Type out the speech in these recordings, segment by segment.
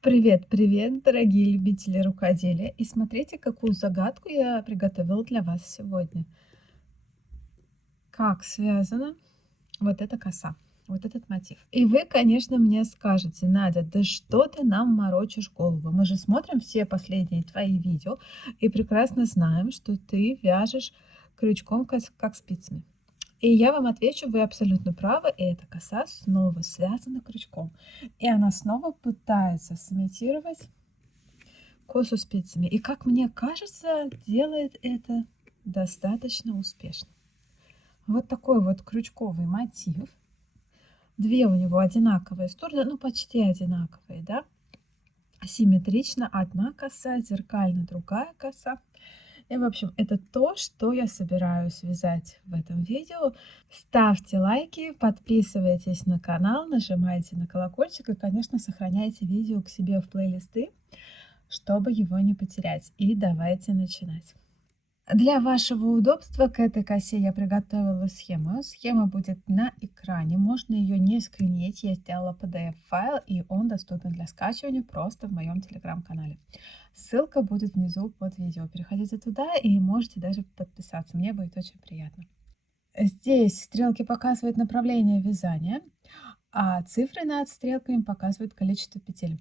Привет, привет, дорогие любители рукоделия! И смотрите, какую загадку я приготовила для вас сегодня. Как связана вот эта коса, вот этот мотив? И вы, конечно, мне скажете: Надя, да что ты нам морочишь голову? Мы же смотрим все последние твои видео и прекрасно знаем, что ты вяжешь крючком, как спицами. И я вам отвечу, вы абсолютно правы, и эта коса снова связана крючком. И она снова пытается сымитировать косу спицами. И, как мне кажется, делает это достаточно успешно. Вот такой вот крючковый мотив. Две у него одинаковые стороны, ну почти одинаковые, да? Симметрично. Одна коса, зеркально другая коса. И, в общем, это то, что я собираюсь вязать в этом видео. Ставьте лайки, подписывайтесь на канал, нажимайте на колокольчик и, конечно, сохраняйте видео к себе в плейлисты, чтобы его не потерять. И давайте начинать. Для вашего удобства к этой косе я приготовила схему. Схема будет на экране. Можно ее не скринить. Я сделала PDF-файл, и он доступен для скачивания просто в моем телеграм-канале. Ссылка будет внизу под видео. Переходите туда и можете даже подписаться. Мне будет очень приятно. Здесь стрелки показывают направление вязания, а цифры над стрелками показывают количество петель.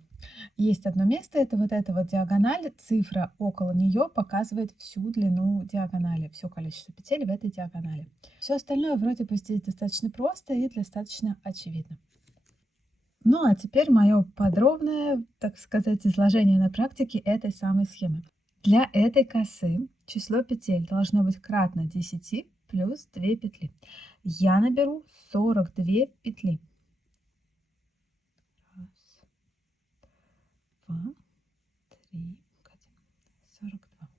Есть одно место, это вот эта вот диагональ, цифра около нее показывает всю длину диагонали, все количество петель в этой диагонали. Все остальное вроде бы здесь достаточно просто и достаточно очевидно. Ну а теперь мое подробное, так сказать, изложение на практике этой самой схемы. Для этой косы число петель должно быть кратно 10 плюс 2 петли. Я наберу 42 петли. Раз, два, 3, 42.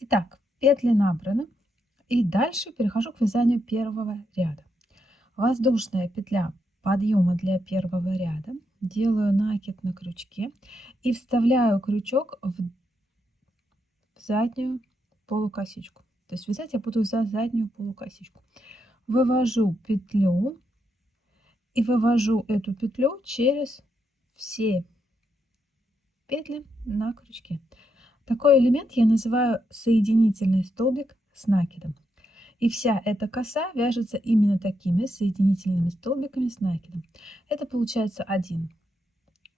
Итак, петли набраны. И дальше перехожу к вязанию первого ряда. Воздушная петля подъема для первого ряда. Делаю накид на крючке и вставляю крючок в заднюю полукосичку. То есть вязать я буду за заднюю полукосичку. Вывожу петлю и вывожу эту петлю через все петли на крючке. Такой элемент я называю соединительный столбик с накидом. И вся эта коса вяжется именно такими соединительными столбиками с накидом. Это получается один.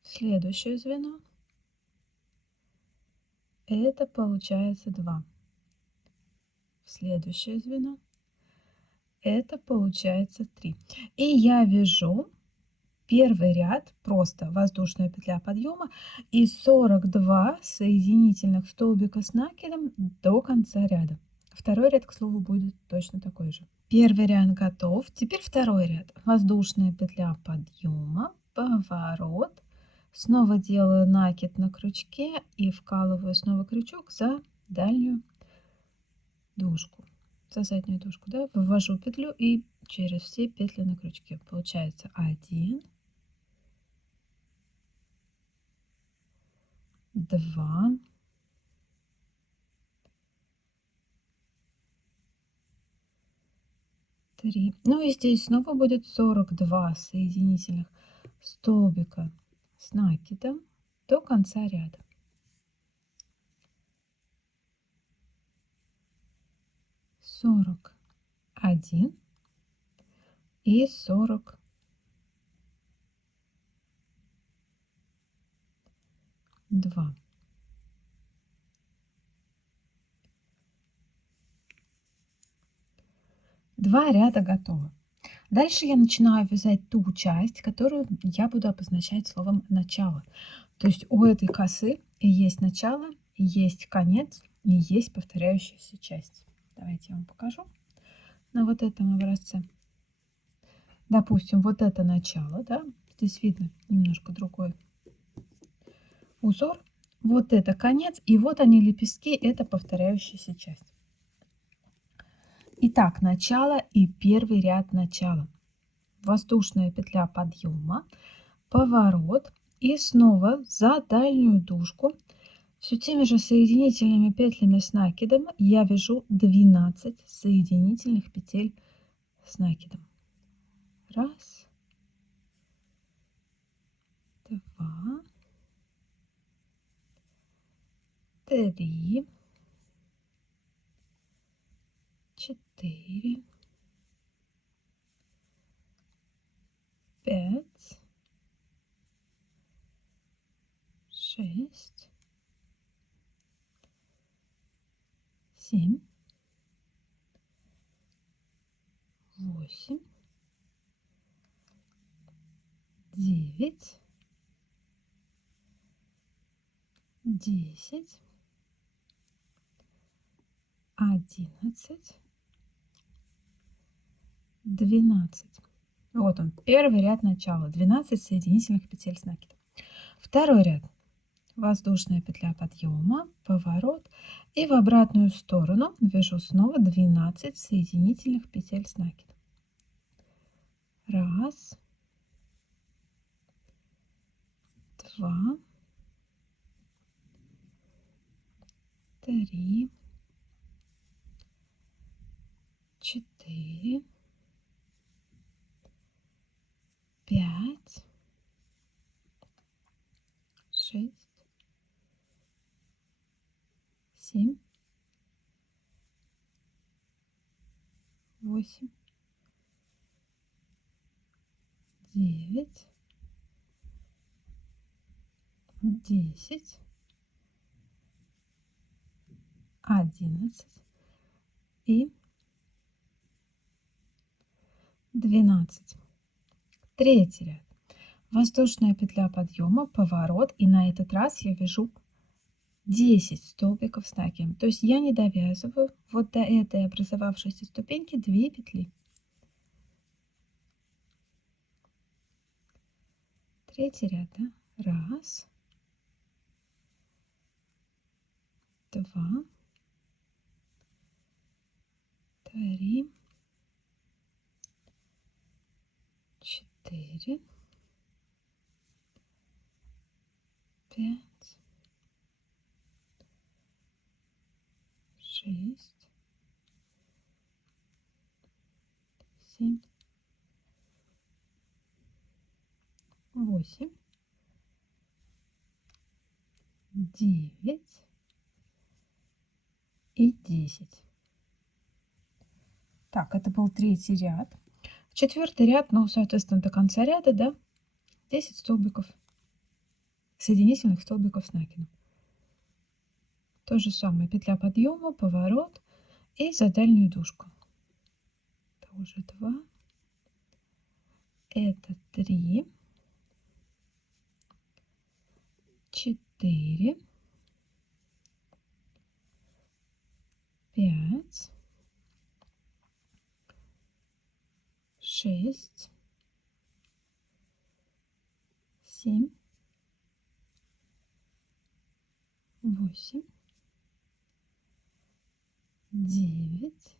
Следующее звено. Это получается 2. Следующее звено. Это получается 3. И я вяжу первый ряд, просто воздушная петля подъема, и 42 соединительных столбика с накидом до конца ряда. Второй ряд, к слову, будет точно такой же. Первый ряд готов. Теперь второй ряд. Воздушная петля подъема, поворот. Снова делаю накид на крючке и вкалываю снова крючок за дальнюю дужку, за заднюю дужку, да, вывожу петлю и через все петли на крючке. Получается 1, 2, 3. Ну и здесь снова будет 42 соединительных столбика с накидом до конца ряда. 41 и 42. Два ряда готовы. Дальше я начинаю вязать ту часть, которую я буду обозначать словом начало. То есть у этой косы и есть начало, и есть конец, и есть повторяющаяся часть. Давайте я вам покажу на вот этом образце. Допустим, вот это начало, да, здесь видно немножко другой узор. Вот это конец, и вот они лепестки, это повторяющаяся часть. Итак, начало и первый ряд начала. Воздушная петля подъема, поворот и снова за дальнюю дужку все теми же соединительными петлями с накидом я вяжу 12 соединительных петель с накидом. Раз, два, 3, 4, 5, 6, 7, 8, 9, 10, 11, 12. Вот он, первый ряд начала, 12 соединительных петель с накидом. Второй ряд. Воздушная петля подъема, поворот. И в обратную сторону вяжу снова 12 соединительных петель с накидом. Раз, два, три, 4, 5, 6, 7, 8, 9, 10, 11 и 12. Третий ряд. Воздушная петля подъема, поворот. И на этот раз я вяжу 10 столбиков с накидом. То есть я не довязываю вот до этой образовавшейся ступеньки 2 петли. Третий ряд, да? Раз, два, три, 4, 5, 6, 7, 8, 9 и 10. Так, это был третий ряд. Четвертый ряд, ну, соответственно, до конца ряда, да, 10 столбиков, соединительных столбиков с накидом. То же самое, петля подъема, поворот и за дальнюю дужку. Это уже 2, это 3, 4, 5, 6, 7, 8, 9.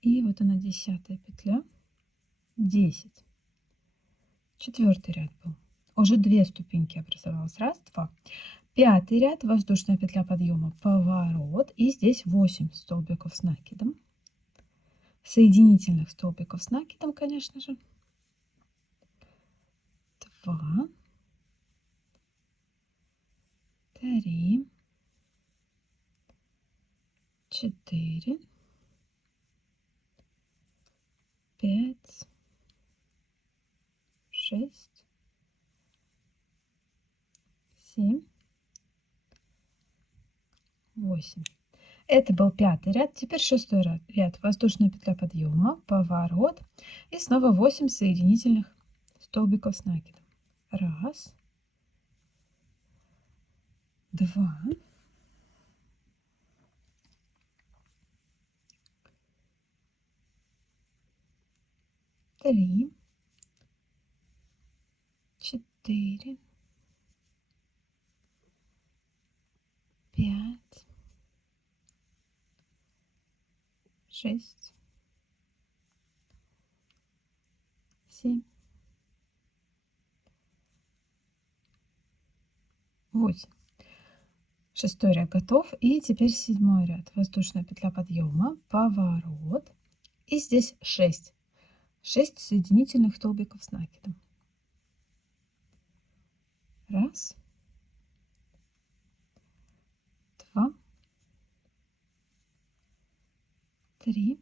И вот она, 10-я петля, 10. Четвертый ряд был. Уже 2 ступеньки образовалось. Раз, два. Пятый ряд, воздушная петля подъема, поворот. И здесь 8 столбиков с накидом. Соединительных столбиков с накидом, конечно же. 2, 3, 4, 5, 6, 7, 8. Это был пятый ряд. Теперь шестой ряд. Воздушная петля подъема, поворот. И снова 8 соединительных столбиков с накидом. Раз, два, три, 4, 5, 6, 7, 8. Шестой ряд готов. И теперь седьмой ряд. Воздушная петля подъема, поворот. И здесь 6 соединительных столбиков с накидом. Раз, 3,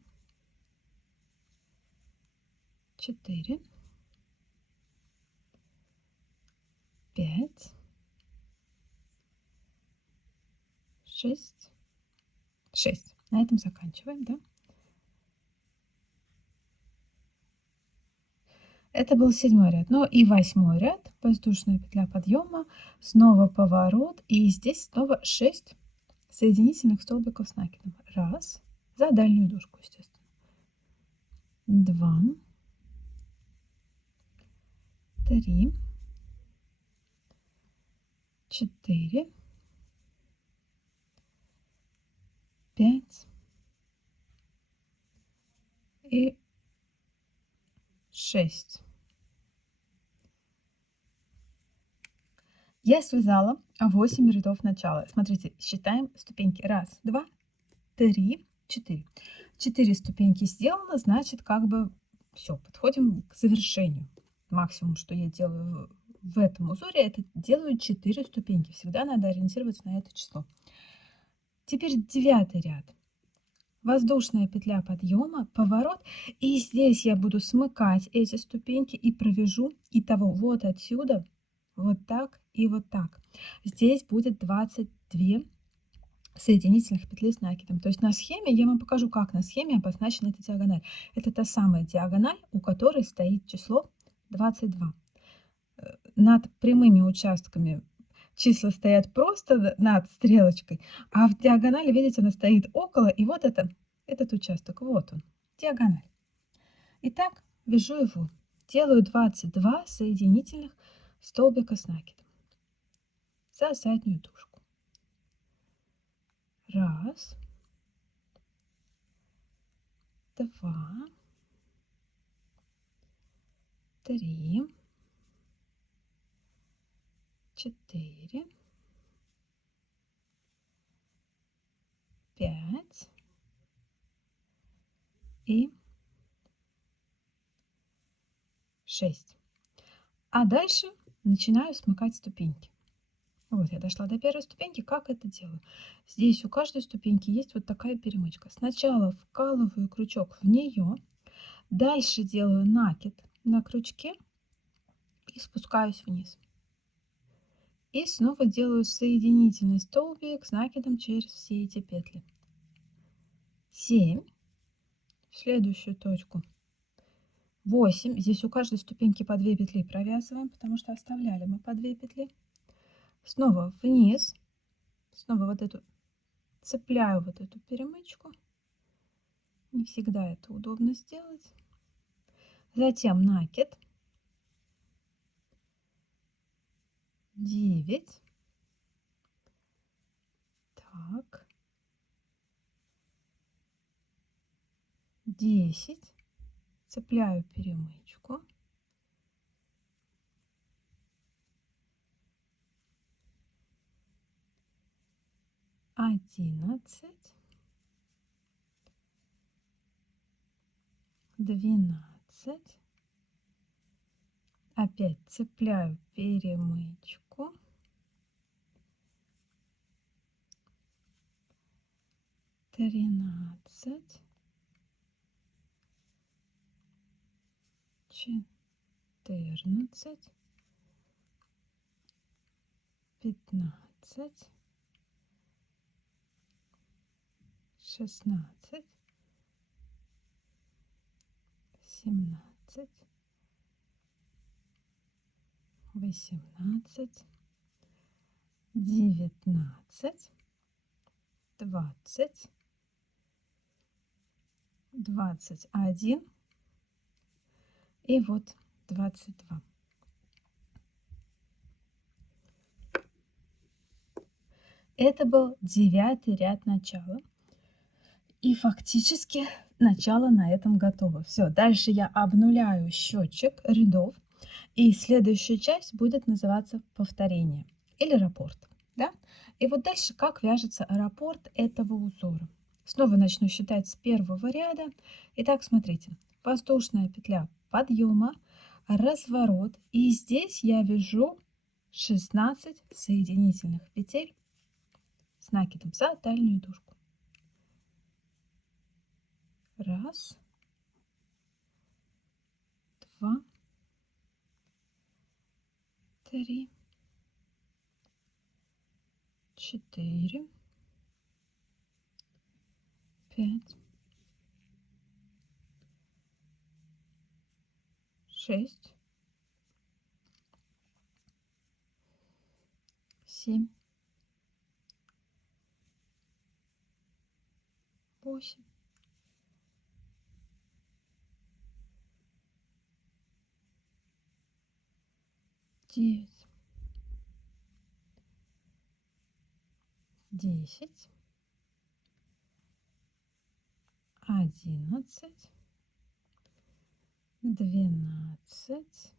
4, 5, 6. 6. На этом заканчиваем, да? Это был 7-й ряд. Но и 8-й ряд. Воздушная петля подъема, снова поворот. И здесь снова 6 соединительных столбиков с накидом. Раз. За дальнюю дужку, естественно. 2. 3. 4. 5. И 6. Я связала 8 рядов начала. Смотрите, считаем ступеньки. 1, 2, 3, 4. 4 ступеньки сделано, значит, как бы все, подходим к завершению. Максимум, что я делаю в этом узоре, это делаю 4 ступеньки. Всегда надо ориентироваться на это число. Теперь 9-й ряд. Воздушная петля подъема, поворот. И здесь я буду смыкать эти ступеньки и провяжу. Итого вот отсюда, вот так и вот так. Здесь будет 22 соединительных петли с накидом. То есть на схеме, я вам покажу, как на схеме обозначена эта диагональ. Это та самая диагональ, у которой стоит число 22. Над прямыми участками числа стоят просто над стрелочкой, а в диагонали, видите, она стоит около, и вот этот участок, вот он, диагональ. Итак, вяжу его. Делаю 22 соединительных столбика с накидом за заднюю дужку. 1, 2, 3, 4, 5 и 6. А дальше начинаю смыкать ступеньки. Вот, я дошла до первой ступеньки. Как это делаю? Здесь у каждой ступеньки есть вот такая перемычка. Сначала вкалываю крючок в нее, дальше делаю накид на крючке и спускаюсь вниз. И снова делаю соединительный столбик с накидом через все эти петли. 7. В следующую точку. 8. Здесь у каждой ступеньки по 2 петли провязываем, потому что оставляли мы по 2 петли. Снова вниз. Снова вот эту цепляю вот эту перемычку. Не всегда это удобно сделать. Затем накид. 9. Так. 10. Цепляю перемычку. 11. 12. Опять цепляю перемычку. 13. 14. 15. 16. 17. 18. 19. 20. 21. И вот 22. Это был 9-й ряд начала. И фактически начало на этом готово. Все, дальше я обнуляю счетчик рядов. И следующая часть будет называться повторение или раппорт. Да? И вот дальше как вяжется раппорт этого узора. Снова начну считать с первого ряда. Итак, смотрите. Воздушная петля подъема, разворот. И здесь я вяжу 16 соединительных петель с накидом за дальнюю дужку. Раз, два, три, четыре, пять, шесть, семь, восемь, девять, 10, 11, 12,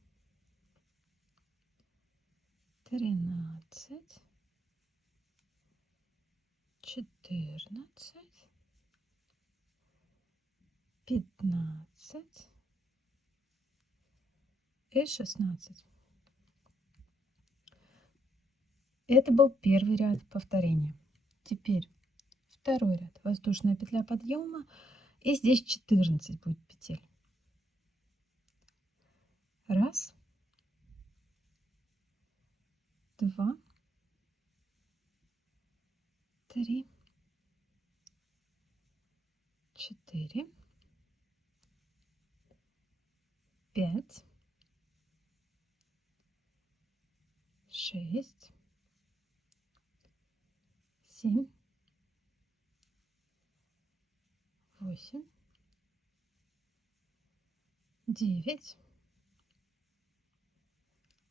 13, 14, 15 и 16. Это был первый ряд повторения. Теперь второй ряд. Воздушная петля подъема. И здесь 14 будет петель. Раз, два, три, четыре, пять, шесть, семь, восемь, девять,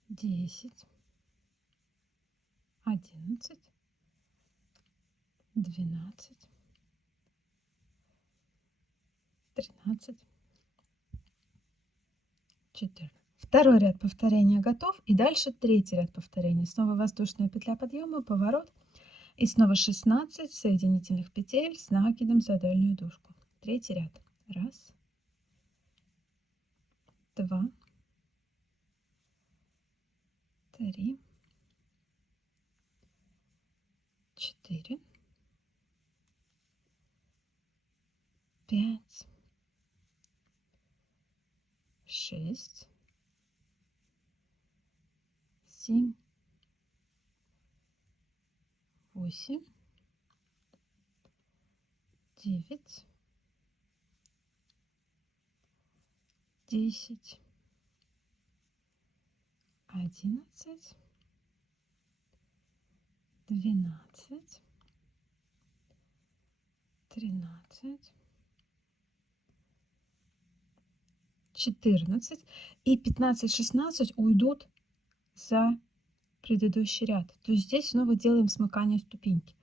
10, 11, 12, 13, 14. Второй ряд повторения готов. И дальше третий ряд повторения. Снова воздушная петля подъема, поворот. И снова 16 соединительных петель с накидом за дальнюю дужку. Третий ряд. Раз, два, три, четыре, пять, шесть, семь, восемь, девять, 10, 11, 12, 13, 14 и 15-16 уйдут за предыдущий ряд. То есть здесь снова делаем смыкание ступеньки.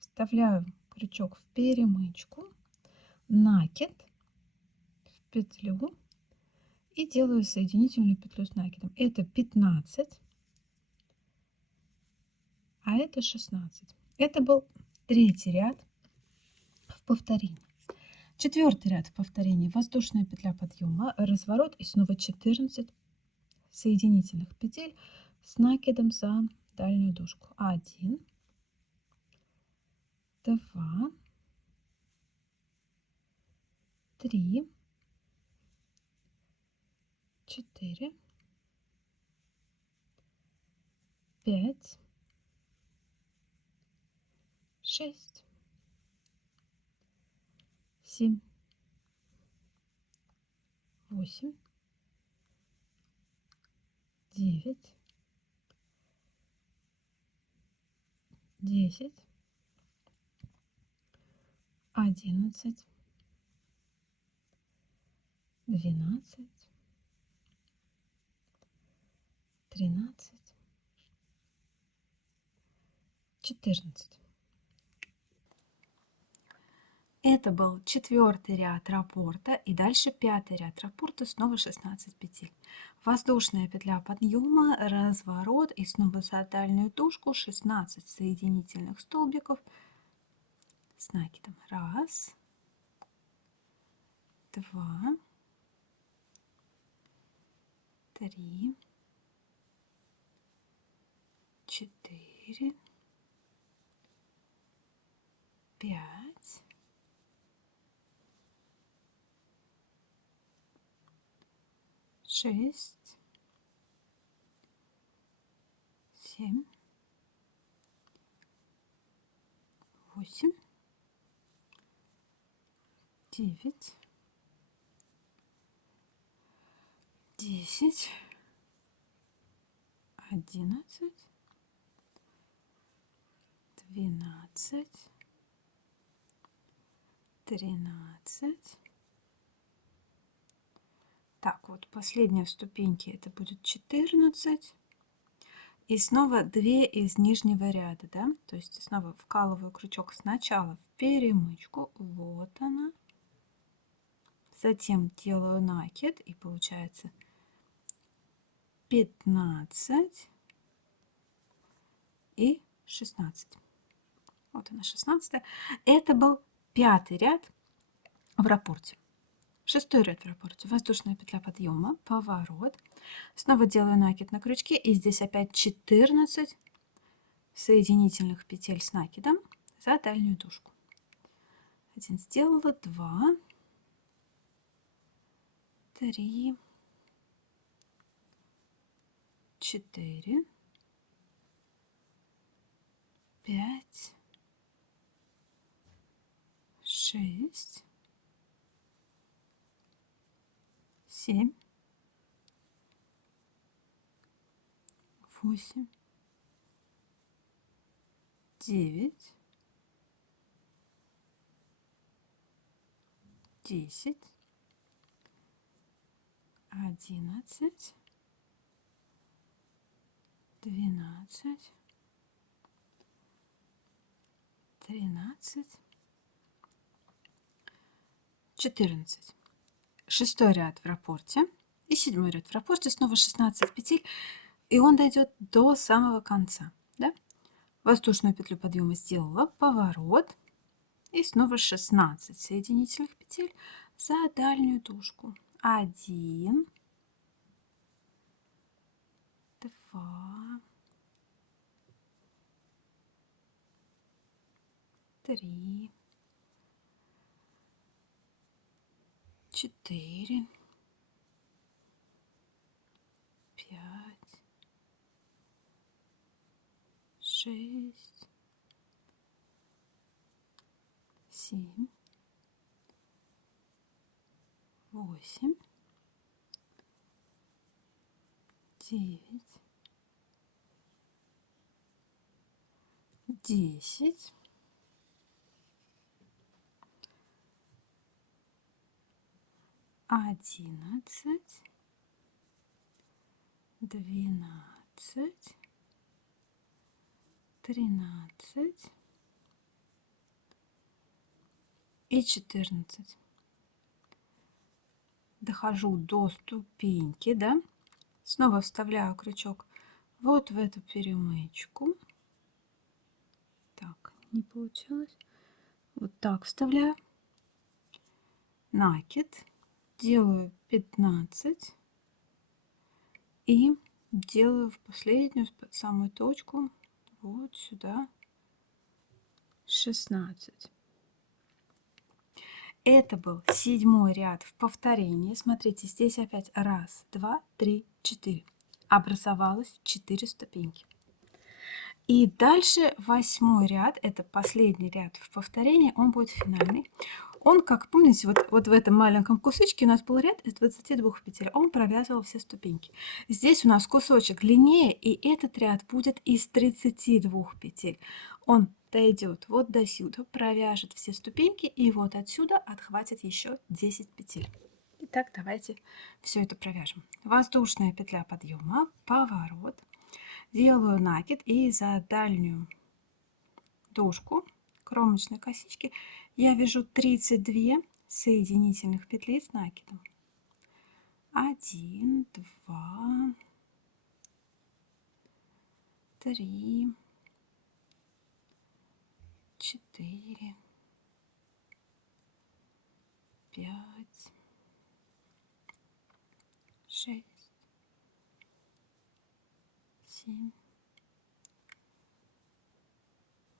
Вставляю крючок в перемычку, накид в петлю и делаю соединительную петлю с накидом. Это 15, а это 16. Это был третий ряд в повторении. Четвертый ряд в повторении. Воздушная петля подъема, разворот и снова 14 соединительных петель с накидом за дальнюю дужку. 1, 2, 3, 4, 5, 6, 7, 8, 9, 10, 11, 12, 13, 14. Это был четвертый ряд раппорта и дальше пятый ряд раппорта, снова 16 петель. Воздушная петля подъема, разворот и снова за дальнюю дужку 16 соединительных столбиков с накидом. Раз, два, три, четыре, 5, 6, 7, 8, 9, 10, 11, 12, 13. Так, вот последняя в ступеньке это будет 14. И снова 2 из нижнего ряда, да? То есть снова вкалываю крючок сначала в перемычку, вот она. Затем делаю накид и получается 15 и 16. Вот она 16. Это был 5-й ряд в раппорте. 6-й ряд в раппорте. Воздушная петля подъема, поворот. Снова делаю накид на крючке. И здесь опять 14 соединительных петель с накидом за дальнюю дужку. 1 сделала, 2, 3, 4, 5, 6, 7, 8, 9, 10, 11, 12, 13, 14. 6-й ряд в раппорте и 7-й ряд в раппорте. Снова 16 петель. И он дойдет до самого конца. Да? Воздушную петлю подъема сделала, поворот. И снова 16 соединительных петель за дальнюю дужку. 1, 2, 3, 4, 5, 6, 7, 8, 9, 10, 11, 12, 13 и 14. Дохожу до ступеньки, да? Снова вставляю крючок вот в эту перемычку. Так, не получилось. Вот так вставляю. Накид. Делаю 15. И делаю в последнюю самую точку. Вот сюда 16. Это был 7-й ряд в повторении. Смотрите, здесь опять 1, 2, 3, 4. Образовалось 4 ступеньки. И дальше 8-й ряд, это последний ряд в повторении, он будет финальный. Он, как помните, вот в этом маленьком кусочке у нас был ряд из 22 петель, он провязывал все ступеньки. Здесь у нас кусочек длиннее, и этот ряд будет из 32 петель. Он дойдет вот до сюда, провяжет все ступеньки, и вот отсюда отхватит еще 10 петель. Итак, давайте все это провяжем. Воздушная петля подъема, поворот. Делаю накид и за дальнюю дужку кромочной косички я вяжу 32 соединительных петли с накидом. 1, 2, 3, 4, 5, 6, 7,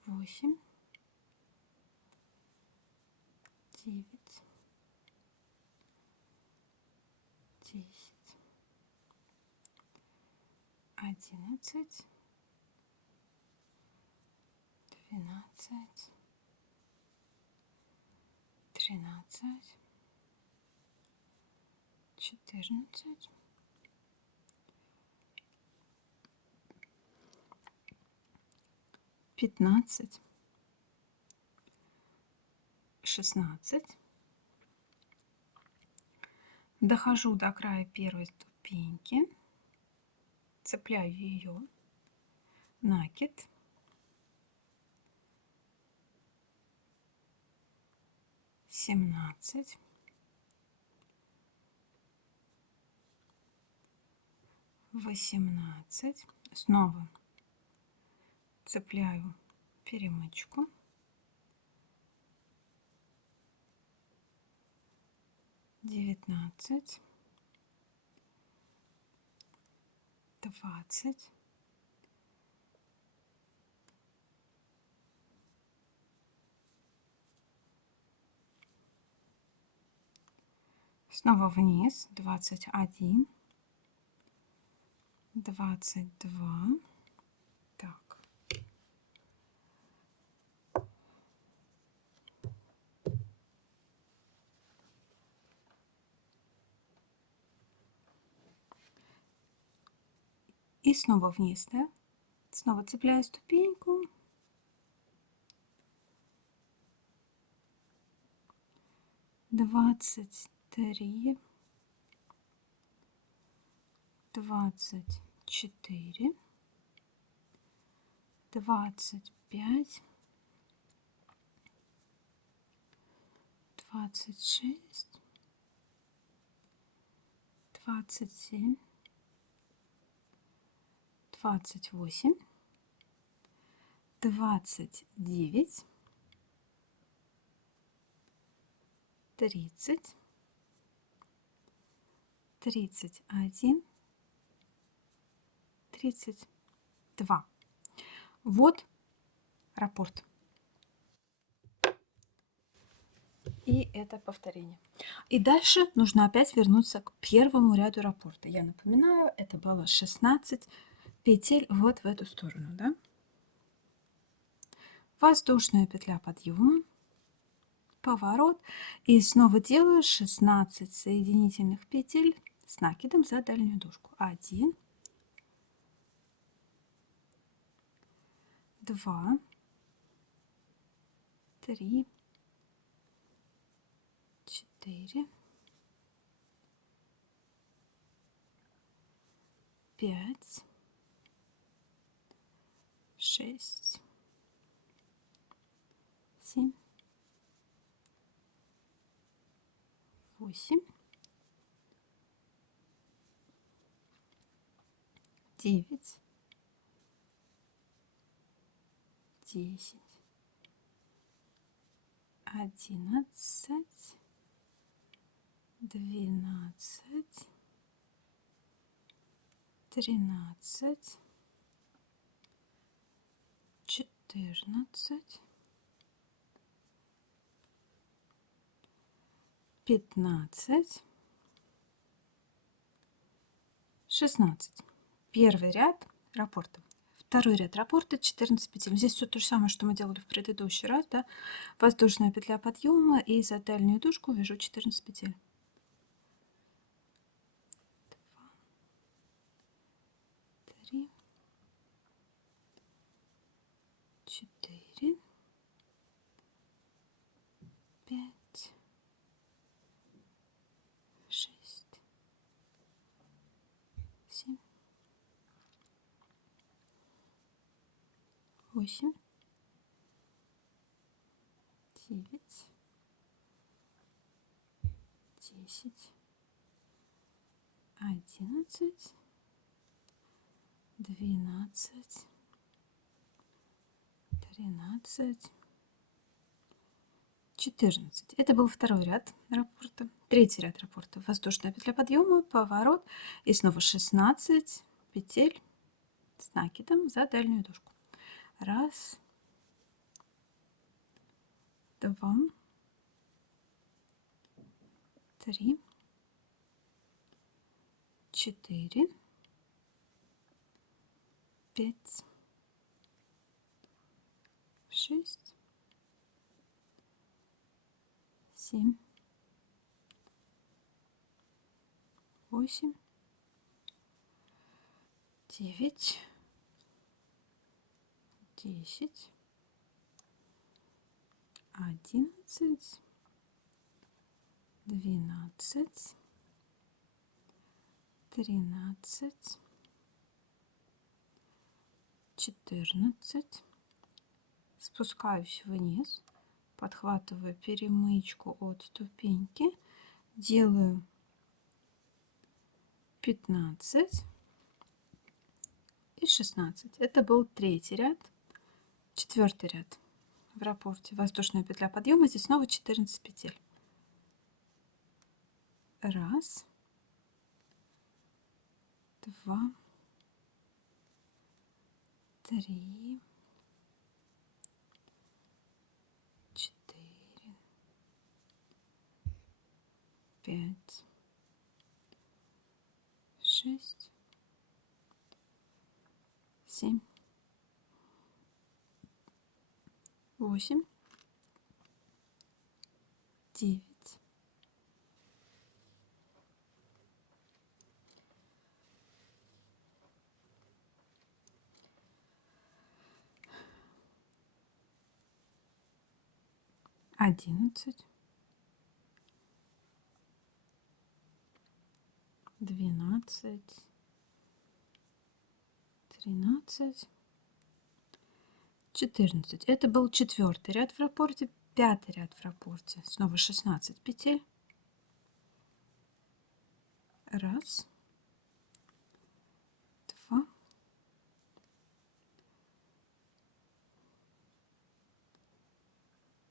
8, 9, 10, 11, 12, 13, 14, 15, 16. Дохожу до края первой ступеньки, цепляю ее, накид, семнадцать, 18, снова цепляю перемычку, 19, 20, вниз, 21, 22, так. И снова вниз, да? Снова цепляю ступеньку. 23, 24, 25, 26, 27, 28, 29, 30, 31, 32. Вот раппорт. И это повторение. И дальше нужно опять вернуться к первому ряду раппорта. Я напоминаю, это было 16 петель вот в эту сторону, да? Воздушная петля подъема, поворот, и снова делаю 16 соединительных петель с накидом за дальнюю дужку. 1, 2, 3, 4, 5, 6, 7, 8, 9, 10, 11, 12, 13, 14, 15, 16. Первый ряд раппорта. Второй ряд раппорта 14 петель. Здесь все то же самое, что мы делали в предыдущий раз, да? Воздушная петля подъема, и за дальнюю дужку вяжу 14 петель. 2, 3, 4, 5, 6, 7, 8, 9, 10, 11, 12, 13, 14. Это был второй ряд раппорта. Третий ряд раппорта. Воздушная петля подъема, поворот, и снова 16 петель с накидом за дальнюю дужку. 1, 2, 3, 4, 5, 6, 7, 8, 9, 10, 11, 12, 13, 14. Спускаюсь вниз, подхватываю перемычку от ступеньки, делаю 15 и 16. Это был третий ряд. Четвертый ряд в раппорте. Воздушная петля подъема. Здесь снова 14 петель. Раз, два, три, 4, 5, 6, 7, 8, 9, 11, 12, 13, 14. Это был четвертый ряд в раппорте. Пятый ряд в раппорте. Снова 16 петель. Раз, два,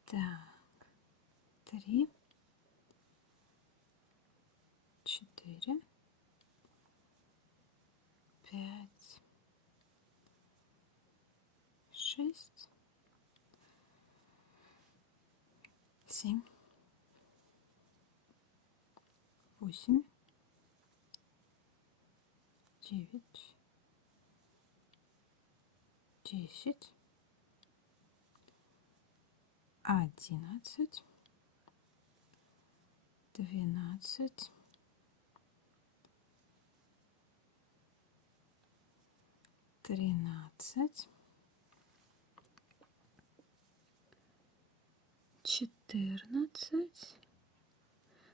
так, 3, 4, 5, 6, 7, 8, 9, 10, 11, 12, 13, 14.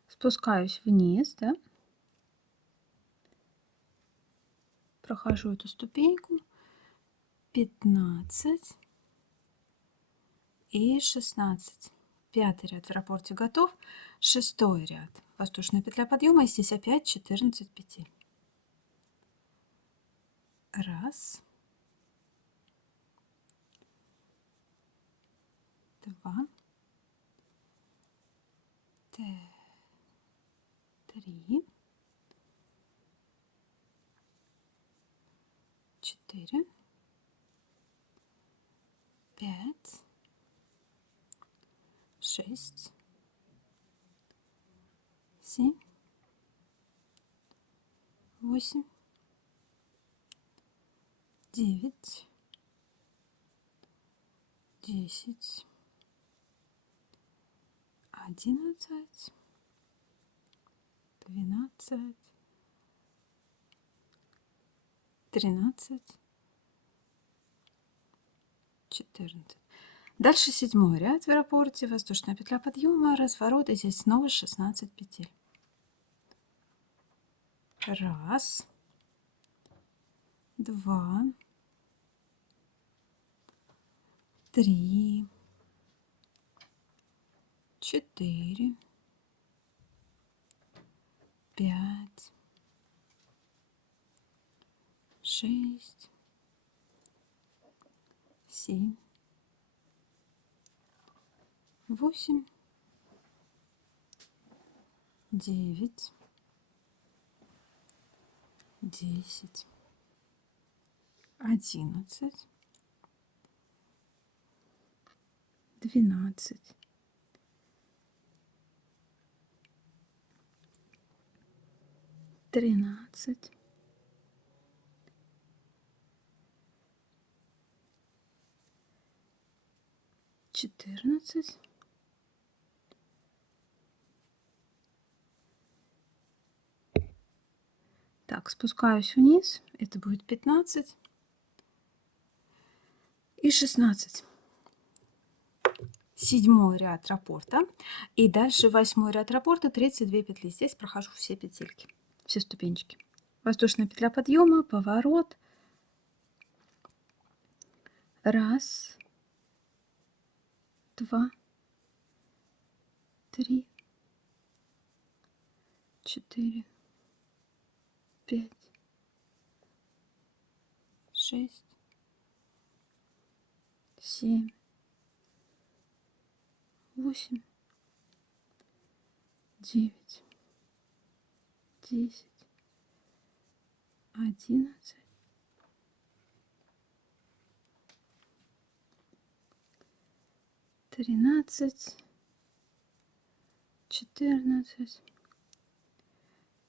Спускаюсь вниз, да? Прохожу эту ступеньку. 15 и 16. Пятый ряд в раппорте готов. Шестой ряд. Воздушная петля подъема. И здесь опять 14 петель. Раз, два, три, 4, 5, 6, 7, 8, 9, 10, 11, 12, 13, 14. Дальше седьмой ряд в раппорте. Воздушная петля подъема, разворот. И здесь снова 16 петель. Раз, два, три, 4, 5, 6, 7, 8, 9, 10, 11, 12, 13, 14. Так, спускаюсь вниз. Это будет 15 и 16. 7 ряд раппорта. И дальше 8 ряд раппорта, 32 петли. Здесь прохожу все петельки, все ступенчики. Воздушная петля подъема, поворот. Раз, два, три, 4, 5, 6, 7, 8, 9, 10, 11, 13, 14,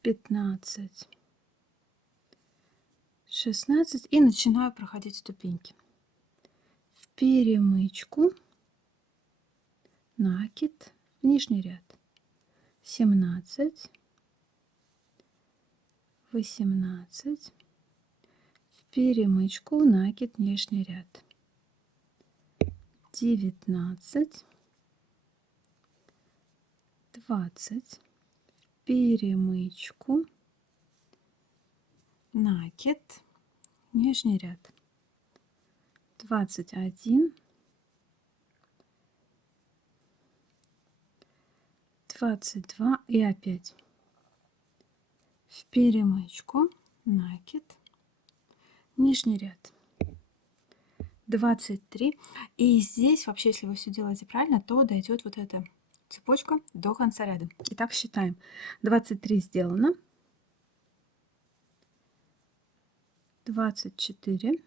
15, 16 и начинаю проходить ступеньки. В перемычку, накид, в нижний ряд. 17, 18, в перемычку, накид, нижний ряд. 19, 20, в перемычку, накид, нижний ряд. 21, 22 и опять в перемычку, накид, нижний ряд. 23. И здесь вообще, если вы все делаете правильно, то дойдет вот эта цепочка до конца ряда. Итак, считаем. 23 сделано. 24,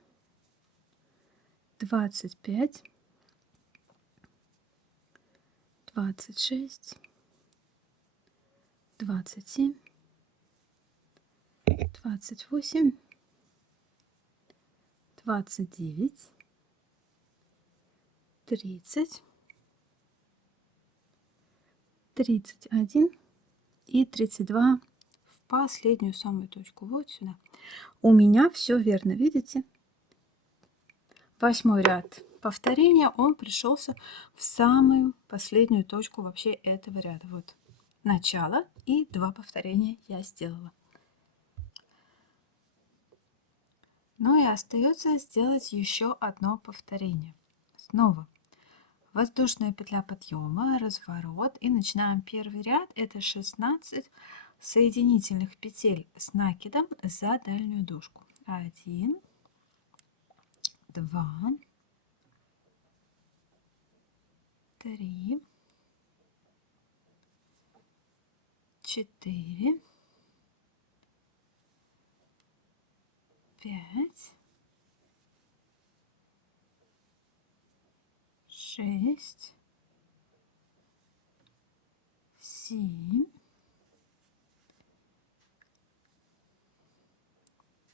25, 26, 27, 28, 29, 30, 31 и 32 в последнюю самую точку. Вот сюда. У меня все верно, видите? 8 ряд повторения, он пришелся в самую последнюю точку вообще этого ряда. Вот начало и 2 повторения я сделала. Ну и остается сделать еще одно повторение. Снова воздушная петля подъема, разворот, и начинаем первый ряд. Это 16 соединительных петель с накидом за дальнюю дужку. 1, 2, 3, 4, 5, 6, 7,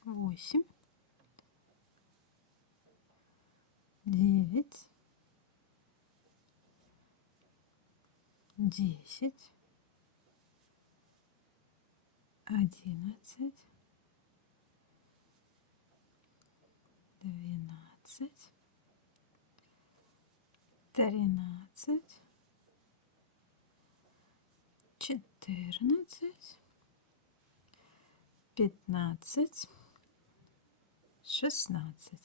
8, 9, 10, 11, 12, 13, 14, 15, 16.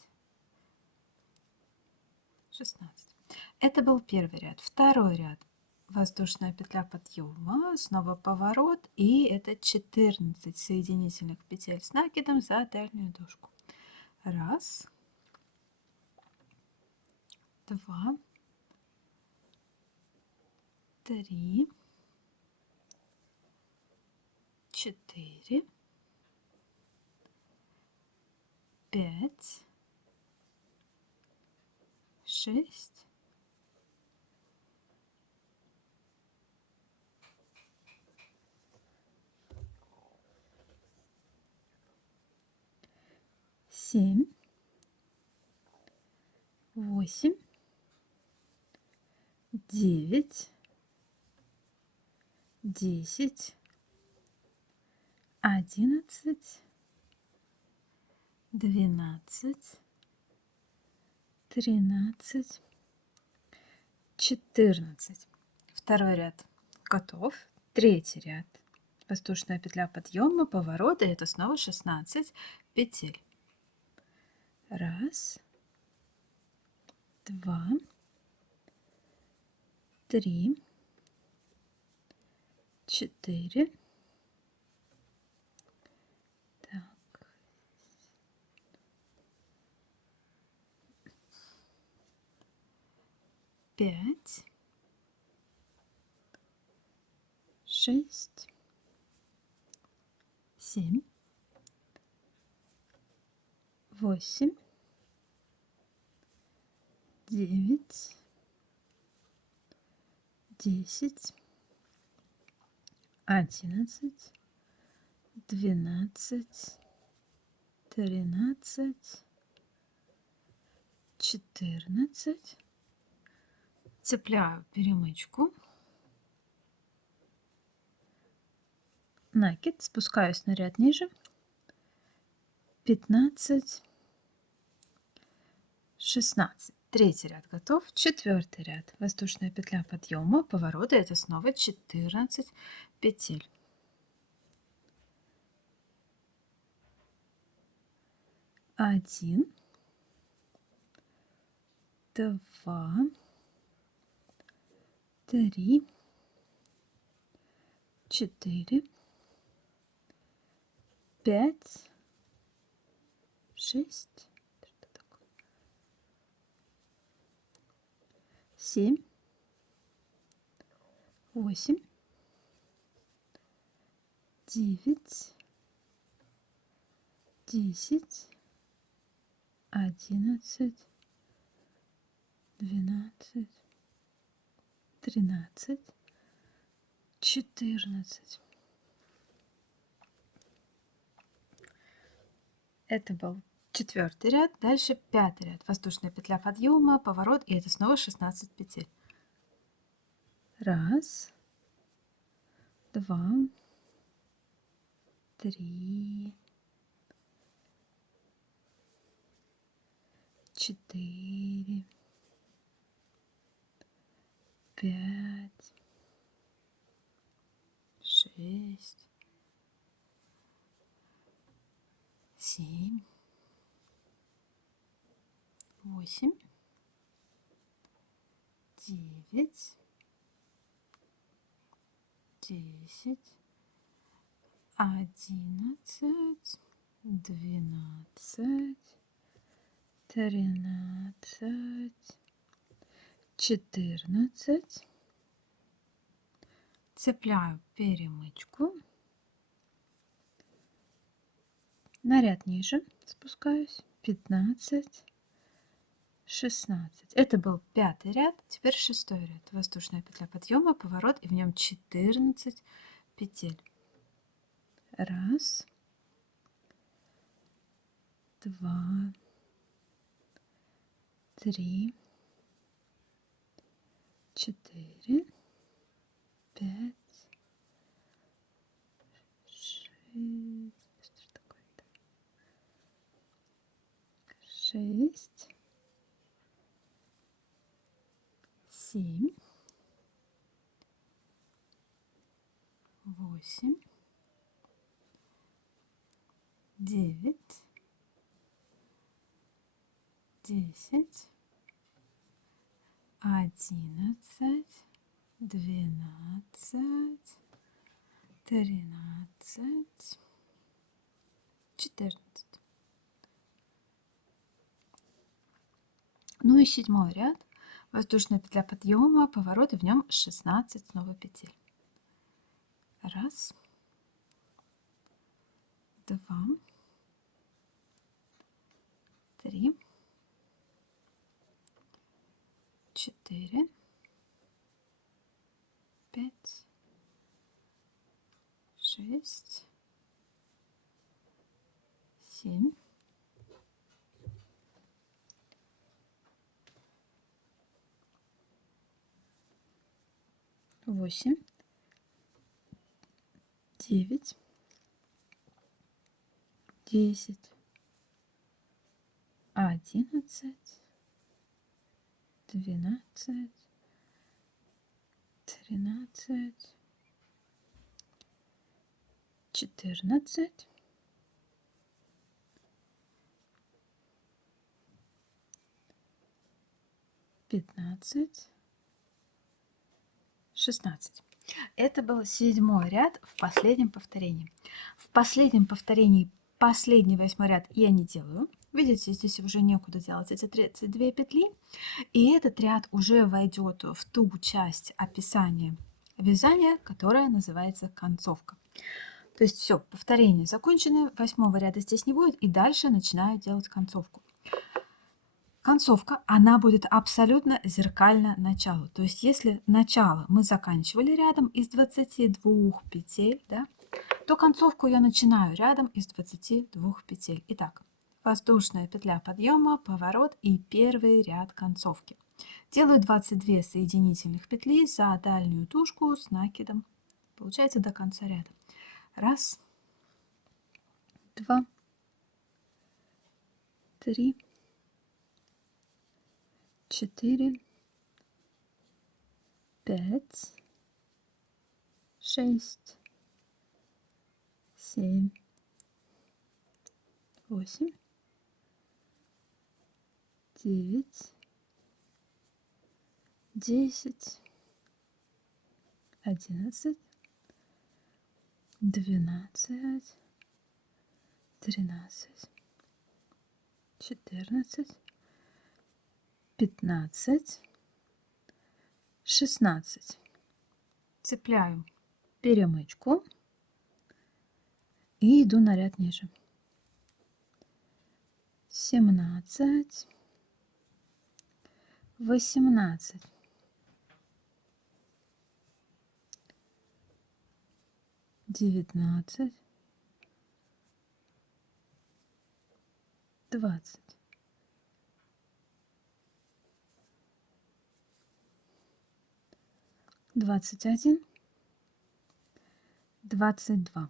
16. Это был первый ряд. Второй ряд. Воздушная петля подъема, снова поворот, и это 14 соединительных петель с накидом за дальнюю дужку. Раз, два, три, 4, 5, 6, 7, 8, 9, 10, 11, 12, 13, 14. Второй ряд готов. Третий ряд. Воздушная петля подъема, поворот, и это снова 16 петель. Раз, два, три, 4. Так. 5, 6, 7, 8, 9, 10, 11, 12, 13, 14. Цепляю перемычку. Накид, спускаюсь на ряд ниже. 15, 16. Третий ряд готов. Четвертый ряд. Воздушная петля подъема, поворота. Это снова 14 петель. 1, 2, 3, 4, 5, 6, 7, 8, 9, 10, 11, 12, 13, 14. Это был четвертый ряд. Дальше пятый ряд. Воздушная петля подъема, поворот, и это снова 16 петель. Раз, два, 3, 4, 5, 6, 7, 8, 9, 10, 11, 12, 13, 14. Цепляю перемычку. На ряд ниже спускаюсь. 15, 16. Это был пятый ряд. Теперь шестой ряд. Воздушная петля подъема, поворот, и в нем 14 петель. Раз, два, 3, 4, 5, 6, 6, 7, 8, 9, 10, 11, 12, 13, 14. Ну и седьмой ряд. Воздушная петля подъема, поворот, и в нем 16 снова петель. Раз, два, 3, 4, 5, 6, 7, 8, 8, 9, 10, 11, 12, 13, 14, 15, 16. Это был 7-й ряд в последнем повторении. В последнем повторении последний 8-й ряд я не делаю. Видите, здесь уже некуда делать эти 32 петли. И этот ряд уже войдет в ту часть описания вязания, которая называется концовка. То есть все, повторение закончено, 8-го ряда здесь не будет, и дальше начинаю делать концовку. Концовка, она будет абсолютно зеркально началу. То есть если начало мы заканчивали рядом из 22 петель, да, то концовку я начинаю рядом из 22 петель. Итак, воздушная петля подъема, поворот и первый ряд концовки. Делаю 22 соединительных петли за дальнюю тушку с накидом. Получается до конца ряда. Раз, два, три, 4, 5, 6, 7, 8, 9, 10, 11, 12, 13, 14, 15, 16. Цепляю перемычку и иду на ряд ниже. 17, 18, 19, 20. 21, 22.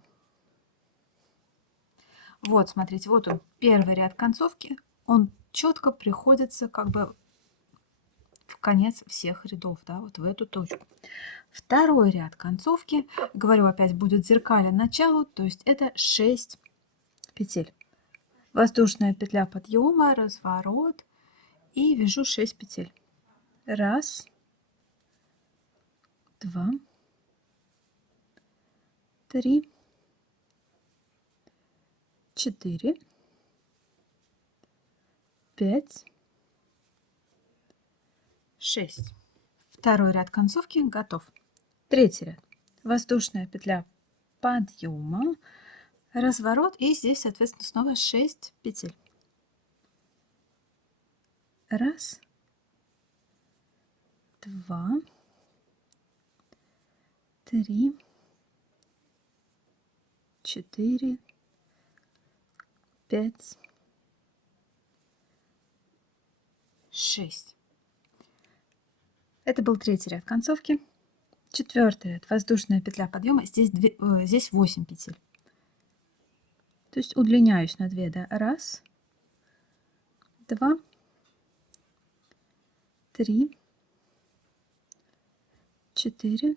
Вот, смотрите, вот он, первый ряд концовки. Он четко приходится как бы в конец всех рядов, да, вот в эту точку. Второй ряд концовки, говорю опять, будет зеркально началу, то есть это 6 петель. Воздушная петля подъема, разворот и вяжу 6 петель. Раз, два, три, 4, 5, 6. Второй ряд концовки готов. Третий ряд. Воздушная петля подъема, разворот и здесь, соответственно, снова 6 петель. Раз, два, три, 4, 5, 6. Это был третий ряд концовки. Четвертый ряд. Воздушная петля подъема. Здесь 8 петель. То есть удлиняюсь на 2, да. Раз, два, три, 4,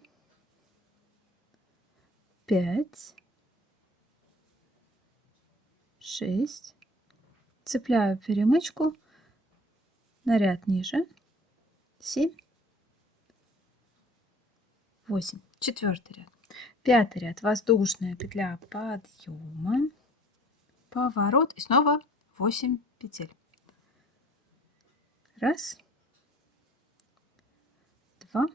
5, 6. Цепляю перемычку на ряд ниже. 7, 8. Четвертый ряд. Пятый ряд. Воздушная петля подъема, поворот и снова 8 петель. Раз, два,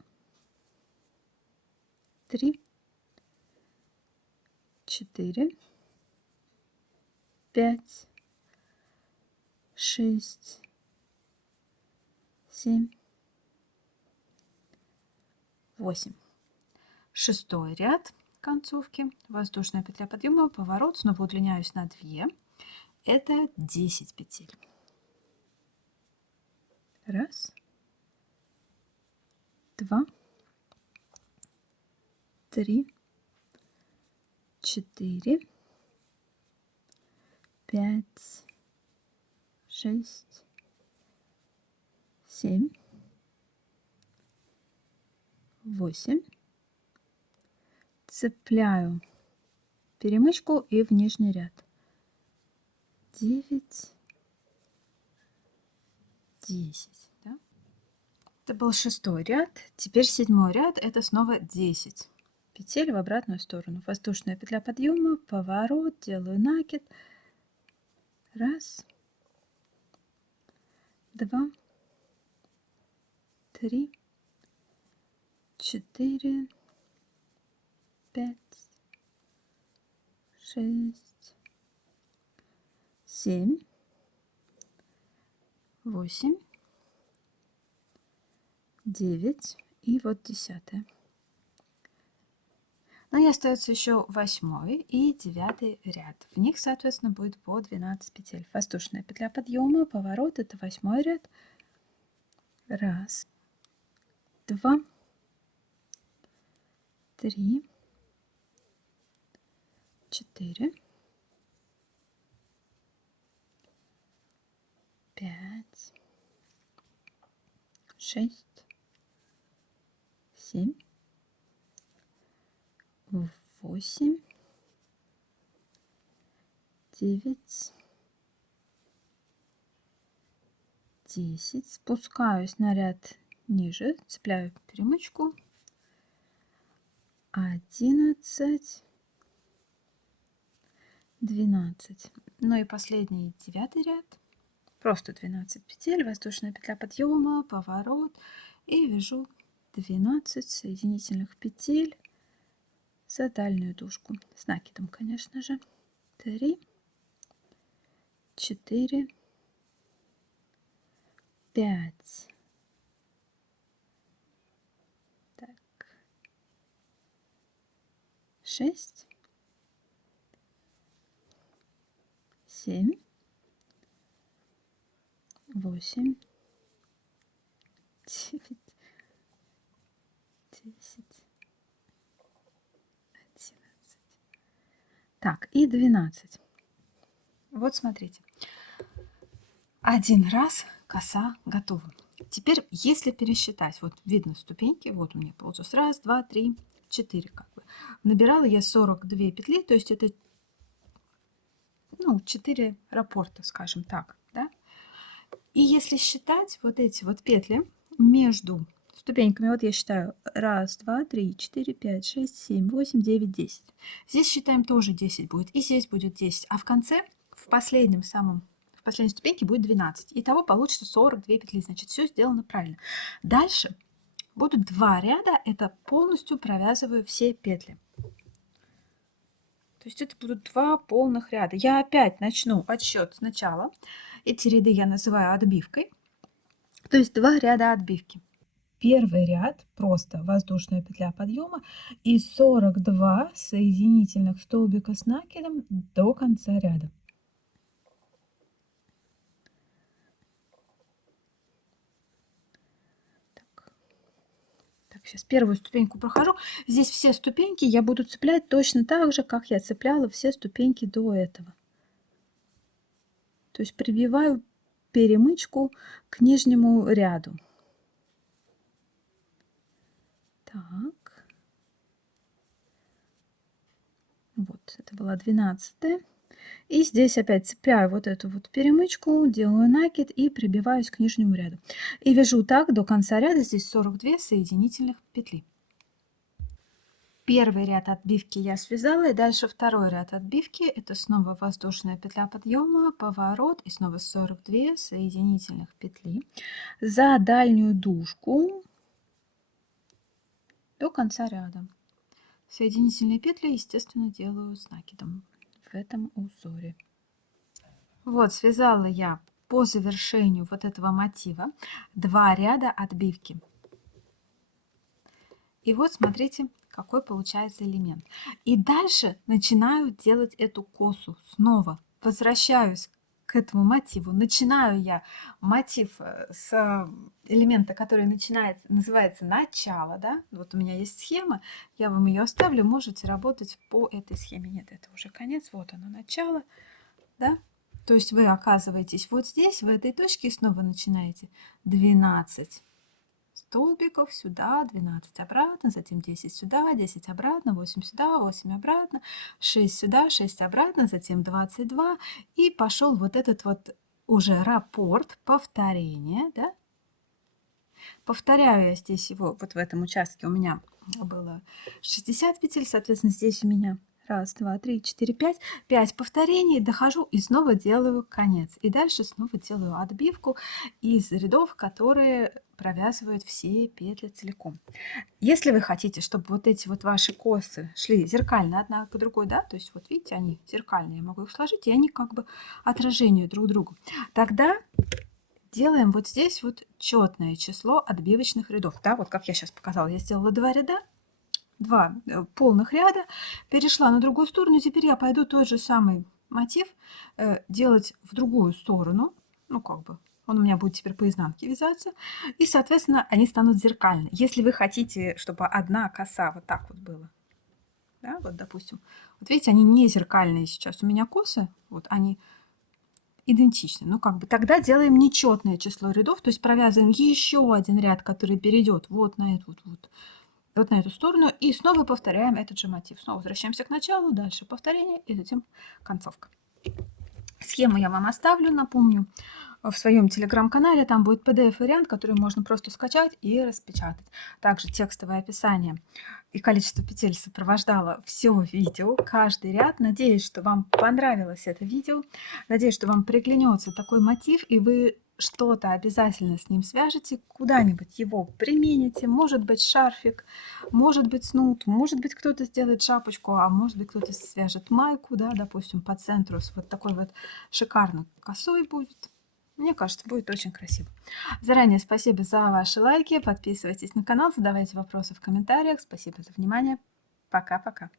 три, 4, 5, 6, 7, 8. Шестой ряд концовки. Воздушная петля подъема, поворот. Снова удлиняюсь на 2. Это 10 петель. Раз, два, 3, 4, 5, 6, 7, 8. Цепляю перемычку и в нижний ряд. 9, 10. Да? Это был 6-й ряд. Теперь 7-й ряд. Это снова 10 петель в обратную сторону. Воздушная петля подъема, поворот, делаю накид. 1, 2, 3, 4, 5, 6, 7, 8, 9 и вот 10. Ну и остается еще 8 и 9 ряд. В них, соответственно, будет по 12 петель. Воздушная петля подъема, поворот, это 8 ряд. 1, 2, 3, 4, 5, 6, 7, 8, 9, 10. Спускаюсь на ряд ниже, цепляю перемычку. 11, 12. Ну и последний 9 ряд. Просто 12 петель, воздушная петля подъема, поворот. И вяжу 12 соединительных петель за дальнюю дужку. С накидом, конечно же. 3, 4, 5. Так. 6, 7, 8, 9, 10, 11. Так, и 12. Вот смотрите. Один раз коса готова. Теперь, если пересчитать, вот видно ступеньки, вот у меня получилось 1, 2, 3, 4 как бы. Набирала я 42 петли, то есть это 4 раппорта, скажем так, да? И если считать вот эти вот петли между ступеньками, вот я считаю 1, 2, 3, 4, 5, 6, 7, 8, 9, 10. Здесь считаем тоже 10 будет, и здесь будет 10. А в конце, в последней ступеньке будет 12. Итого получится 42 петли, значит, все сделано правильно. Дальше будут 2 ряда, это полностью провязываю все петли. То есть это будут 2 полных ряда. Я опять начну отсчет сначала. Эти ряды я называю отбивкой. То есть 2 ряда отбивки. Первый ряд просто воздушная петля подъема и 42 соединительных столбика с накидом до конца ряда. Так, сейчас первую ступеньку прохожу. Здесь все ступеньки я буду цеплять точно так же, как я цепляла все ступеньки до этого. То есть прибиваю перемычку к нижнему ряду. Так. Вот, это была 12-я. И здесь опять цепляю вот эту вот перемычку, делаю накид и прибиваюсь к нижнему ряду. И вяжу так до конца ряда. Здесь 42 соединительных петли. Первый ряд отбивки я связала, и дальше второй ряд отбивки. Это снова воздушная петля подъема, поворот и снова 42 соединительных петли за дальнюю дужку до конца ряда. Соединительные петли, естественно, делаю с накидом в этом узоре. Вот, связала я по завершению вот этого мотива 2 ряда отбивки. И вот смотрите, какой получается элемент. И дальше начинаю делать эту косу. Снова возвращаюсь к этому мотиву. Начинаю я мотив с элемента, который называется начало, да. Вот у меня есть схема, я вам ее оставлю, можете работать по этой схеме. Нет, это уже конец, вот оно начало, да. То есть вы оказываетесь вот здесь, в этой точке, и снова начинаете 12 столбиков сюда, 12 обратно, затем 10 сюда, 10 обратно, 8 сюда, 8 обратно, 6 сюда, 6 обратно, затем 22. И пошел вот этот вот уже раппорт повторения, да. Повторяю я здесь его, вот в этом участке у меня было 60 петель, соответственно, здесь у меня 1, 2, 3, 4, 5. 5 повторений, дохожу и снова делаю конец. И дальше снова делаю отбивку из рядов, которые провязывают все петли целиком. Если вы хотите, чтобы вот эти вот ваши косы шли зеркально одна к другой, да, то есть вот видите, они зеркальные, я могу их сложить, и они как бы отражению друг другу, тогда делаем вот здесь вот четное число отбивочных рядов. Да, вот как я сейчас показала, я сделала 2 ряда, 2 полных ряда, перешла на другую сторону. Теперь я пойду тот же самый мотив делать в другую сторону. Ну, как бы он у меня будет теперь по изнанке вязаться. И, соответственно, они станут зеркальны. Если вы хотите, чтобы одна коса вот так вот была, да, вот, допустим, вот видите, они не зеркальные сейчас. У меня косы, вот они идентичны. Ну, как бы тогда делаем нечетное число рядов, то есть провязываем еще один ряд, который перейдет вот на эту вот на эту сторону, и снова повторяем этот же мотив. Снова возвращаемся к началу, дальше повторение и затем концовка. Схему я вам оставлю, напомню, в своем телеграм-канале. Там будет PDF-вариант, который можно просто скачать и распечатать. Также текстовое описание и количество петель сопровождало все видео, каждый ряд. Надеюсь, что вам понравилось это видео. Надеюсь, что вам приглянется такой мотив, и вы что-то обязательно с ним свяжете, куда-нибудь его примените. Может быть шарфик, может быть снуд, может быть кто-то сделает шапочку, а может быть кто-то свяжет майку, да, допустим, по центру с вот такой вот шикарной косой будет. Мне кажется, будет очень красиво. Заранее спасибо за ваши лайки. Подписывайтесь на канал, задавайте вопросы в комментариях. Спасибо за внимание. Пока-пока.